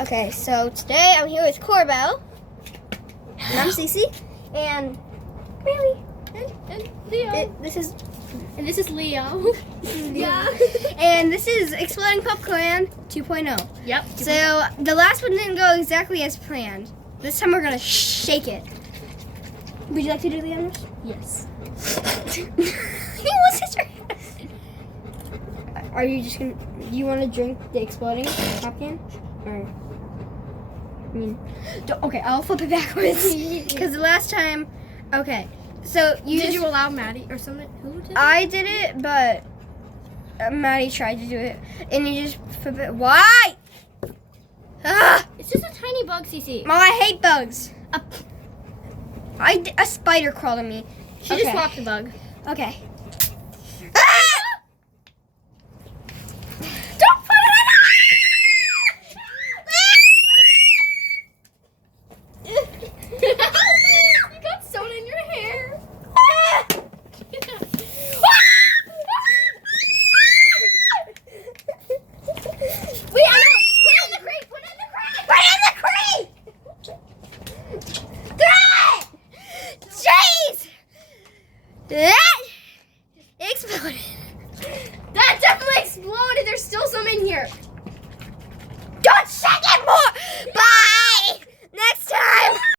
Okay, so today I'm here with Corbell. And I'm Cece. And Bailey. And Leo. This is And this is Leo. yeah. And this is Exploding Popcorn 2.0. Yep. So the last one didn't go exactly as planned. This time we're gonna shake it. Would you like to do the honors? Yes. He wants his Are you just gonna? Do you want to drink the exploding popcorn? Or I mean, okay, I'll flip it backwards because the last time. Okay, so Did you allow Maddie or something? Who did? I did it, but Maddie tried to do it, and you just flip it. Why? Ah! It's just a tiny bug, Cece. Mom, I hate bugs. A spider crawled on me. She just walked the bug. Okay. Ah! Don't put it You got soda in your hair. That exploded. That definitely exploded. There's still some in here.